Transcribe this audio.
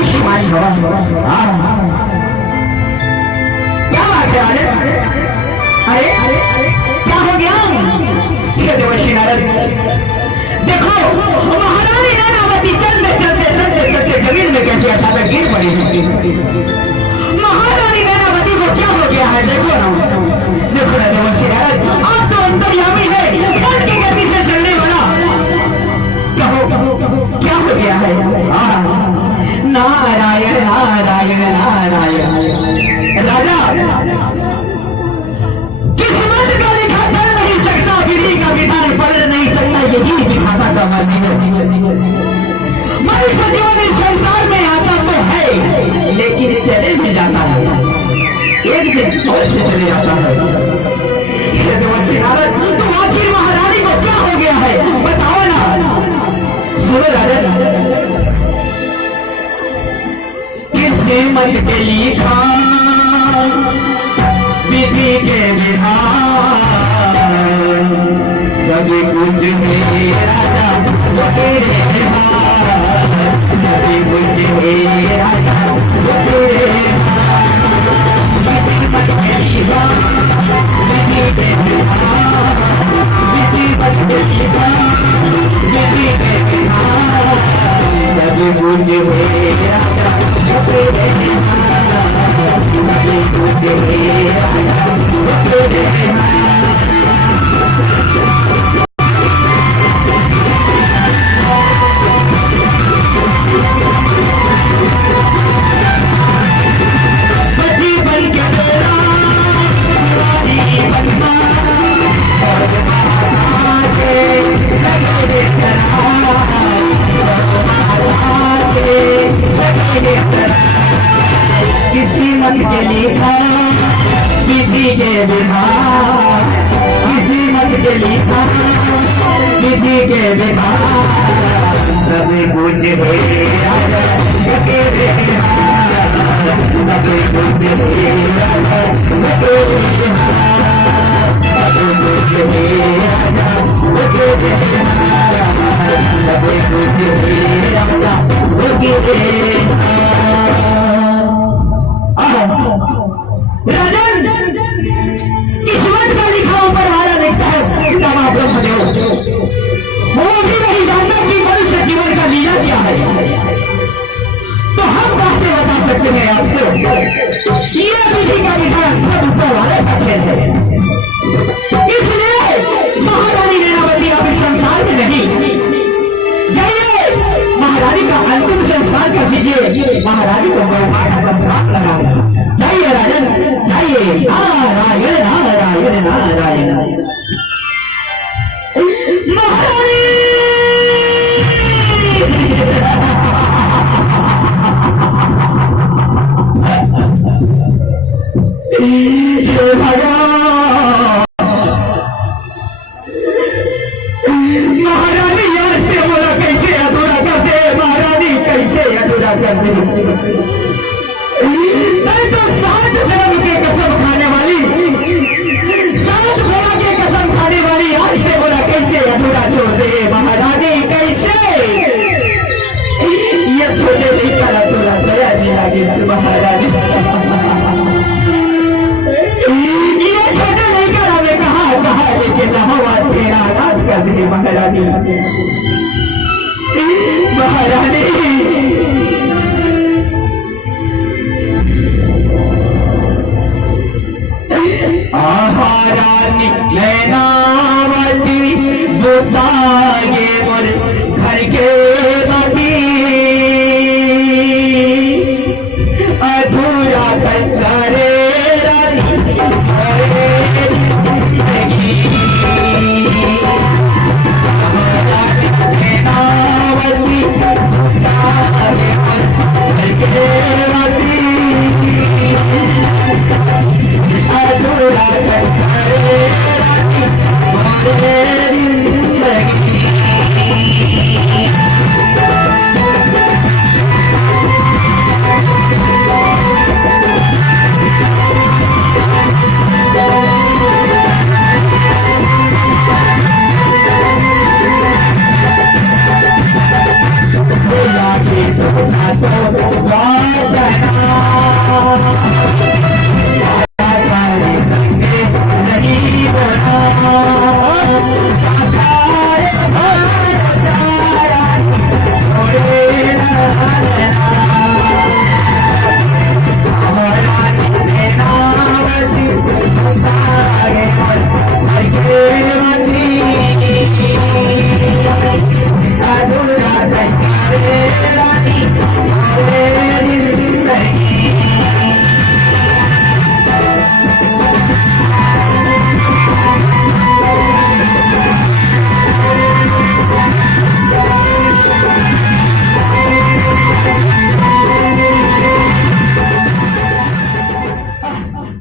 आयुष्मान भव। क्या बात है राजन? अरे क्या हो गया? ये देवर्षि नारद, देखो महारानी नानावती चलते चलते चलते चलते जमीन में कैसे अचानक गिर पड़ी। महारानी नानावती को क्या हो गया है? देखो ना देवर्षि नारद, आप तो अंतर्यामी है, मन की गति से चलने वाला। कहो क्या हो गया है? नारायण नारायण नारायण। राजा किस्मत का लिखा चल नहीं सकता, विधि का विधान पढ़ नहीं सकता, यही दिखाता का मनुष्य जीवन इस संसार में आता तो है, लेकिन चले भी जाता है, एक दिन और से चले जाता है। तुम आखिर महारानी को क्या हो गया है? बताओ ना। सुनो राजा, किस्मत के लिखा विधि के विधान सभी कुछ मेरा तेरे हाथ, सभी कुछ मेरा तेरे किस्मत के लिखा विधि के विधान, किस्मत के लिखा विधि के विधान सभी कुछ मेरा तेरे हाथ, सभी कुछ मेरा तेरे हाथ। किस्मत के लिखा किसी के विधान, किस्मत के लिखा किसी के विधान सभी कुछ मेरा तेरे हाथ, सभी कुछ मेरा तेरे हाथ, सभी कुछ मेरा तेरे हाथ, सभी कुछ मेरा तेरे राजन, किस्मत का लिखा ऊपर वाला लिखता है, वो भी नहीं जानता कि मनुष्य जीवन का लीला क्या है। तो हम कैसे बता सकते हैं आपको? ये विधि का विधान सब ऊपर वाले का खेल है। इसलिए महारानी नानावती आप इस संसार में नहीं, जाइए महारानी का अंतिम संस्कार कर दीजिए, महारानी को संस्कार लगाएगा। जाइए राजन, जाइए। नारायण नारायण नारायण। महारानी महारानी यहाँ से बोला कैसे अधूरा करते, महारानी कैसे अधूरा करते। नहीं तो 7 जन्म के कसम खाने वाली, 7 घोड़ा के कसम खाने वाली आज से बोला कैसे अधूरा छोड़ दे महारानी, कैसे ये छोटे नहीं कर अधूरा दया नहीं लगी महारानी, ये छोटे नहीं कर हमें कहा लेकिन हवा तेरा राज कर दी महारानी।